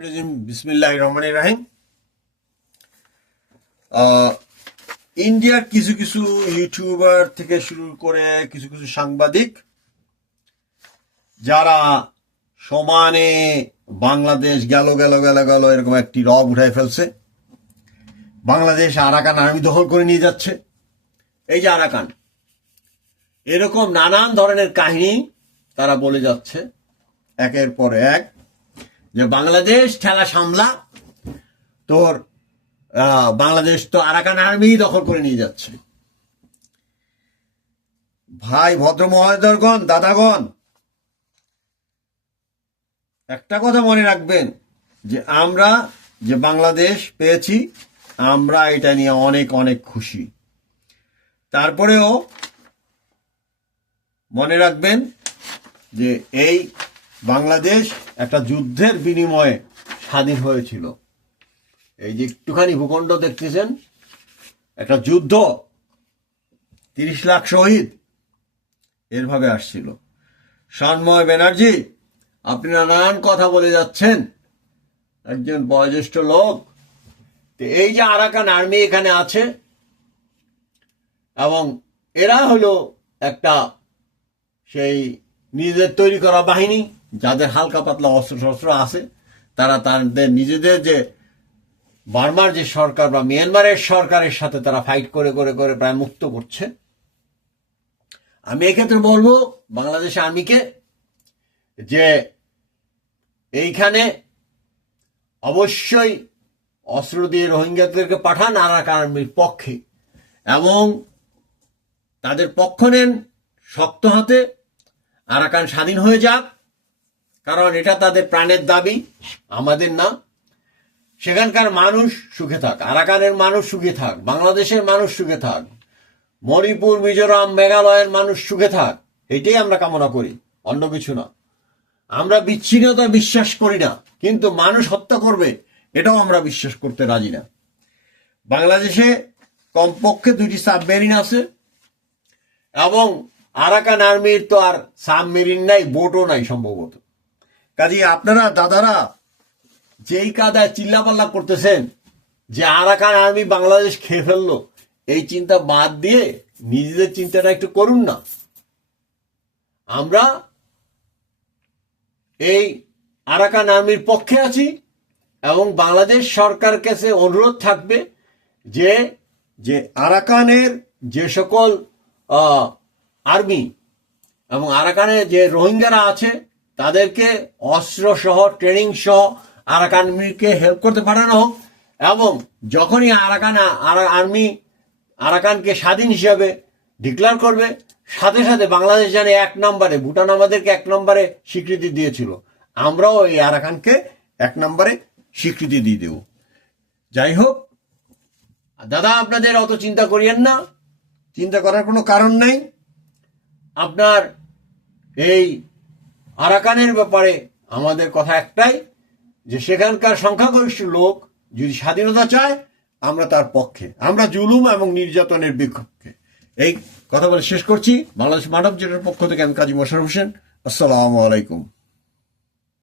বিসমিল্লাহির রহমানির রহিম। ইন্ডিয়ার কিছু কিছু ইউটিউবার থেকে শুরু করে কিছু কিছু সাংবাদিক যারা সমানে বাংলাদেশ গেল গেল গেল গেল এরকম একটি রব উঠাই ফেলছে। বাংলাদেশ আরাকান আর্মি দখল করে নিয়ে যাচ্ছে। এই যে আরাকান, এরকম নানান ধরনের কাহিনী তারা বলে যাচ্ছে একের পর এক, যে বাংলাদেশ ঠেলা সামলা, তোর বাংলাদেশ তো আরাকান আর্মি দখল করে নিয়ে যাচ্ছে। ভাই, ভদ্র মহোদয়গণ, দাদাগণ, একটা কথা মনে রাখবেন যে আমরা যে বাংলাদেশ পেয়েছি, আমরা এটা নিয়ে অনেক অনেক খুশি। তারপরেও মনে রাখবেন যে এই বাংলাদেশ একটা যুদ্ধের বিনিময়ে স্বাধীন হয়েছিল। এই যে একটুখানি ভূখণ্ড দেখতেছেন, একটা যুদ্ধ, 30 লাখ শহীদ এরভাবে আসছিল। সন্ময় ব্যানার্জি, আপনি নানান কথা বলে যাচ্ছেন, একজন বয়োজ্যেষ্ঠ লোক। এই যে আরাকান আর্মি এখানে আছে, এবং এরা হলো একটা সেই নিজেদের তৈরি করা বাহিনী, যাদের হালকা পাতলা অস্ত্র শস্ত্র আছে। তারা তাদের নিজেদের যে বার্মার যে সরকার বা মিয়ানমারের সরকারের সাথে তারা ফাইট করে করে করে প্রায় মুক্ত করছে। আমি এক্ষেত্রে বলবো বাংলাদেশ আর্মিকে যে এইখানে অবশ্যই অস্ত্র দিয়ে রোহিঙ্গাদেরকে পাঠান আরাকান আর্মির পক্ষে, এবং তাদের পক্ষ নেন শক্ত হাতে। আরাকান স্বাধীন হয়ে যাক, কারণ এটা তাদের প্রাণের দাবি, আমাদের না। সেখানকার মানুষ সুখে থাক, আরাকানের মানুষ সুখে থাক, বাংলাদেশের মানুষ সুখে থাক, মণিপুর, মিজোরাম, মেঘালয়ের মানুষ সুখে থাক, এটাই আমরা কামনা করি, অন্য কিছু না। আমরা বিচ্ছিন্নতা বিশ্বাস করি না, কিন্তু মানুষ হত্যা করবে এটাও আমরা বিশ্বাস করতে রাজি না। বাংলাদেশে কমপক্ষে 2টি সাবমেরিন আছে, এবং আরাকান আর্মির তো আর সাবমেরিন নাই, বোটও নাই সম্ভবত। কাজে আপনারা দাদারা যেই কাদায় চিল্লাপাল্লা করতেছেন যে আরাকান আর্মি বাংলাদেশ খেয়ে ফেললো, এই চিন্তা বাদ দিয়ে নিজেদের চিন্তাটা একটু করুন না। আমরা এই আরাকান আর্মির পক্ষে আছি, এবং বাংলাদেশ সরকার কাছে অনুরোধ থাকবে যে যে আরাকানের যে সকল আর্মি এবং আরাকানের যে রোহিঙ্গারা আছে তাদেরকে অস্ত্র সহ, ট্রেনিং সহ আরাকান আর্মিকে হেল্প করতে পাঠানো হোক। এবং যখনই আর্মি আরাকানকে স্বাধীন হিসাবে ডিক্লেয়ার করবে, সাথে সাথে বাংলাদেশ জানে 1 নম্বরে, ভুটান আমাদেরকে 1 নম্বরে স্বীকৃতি দিয়েছিল, আমরাও এই আরাকানকে 1 নম্বরে স্বীকৃতি দিয়ে দেব। যাই হোক দাদা, আপনাদের অত চিন্তা করিয়েন না, চিন্তা করার কোনো কারণ নেই। আপনার এই আরাকানের ব্যাপারে আমাদের কথা একটাই, যে সেখানকার সংখ্যাগরিষ্ঠ লোক যদি স্বাধীনতা চায়, আমরা তার পক্ষে, আমরা জুলুম এবং নির্যাতনের বিপক্ষে। এই কথা বলে শেষ করছি। বাংলাদেশ মানব জেটের পক্ষ থেকে আমি কাজী মোশাররফ হোসেন। আসসালামু আলাইকুম।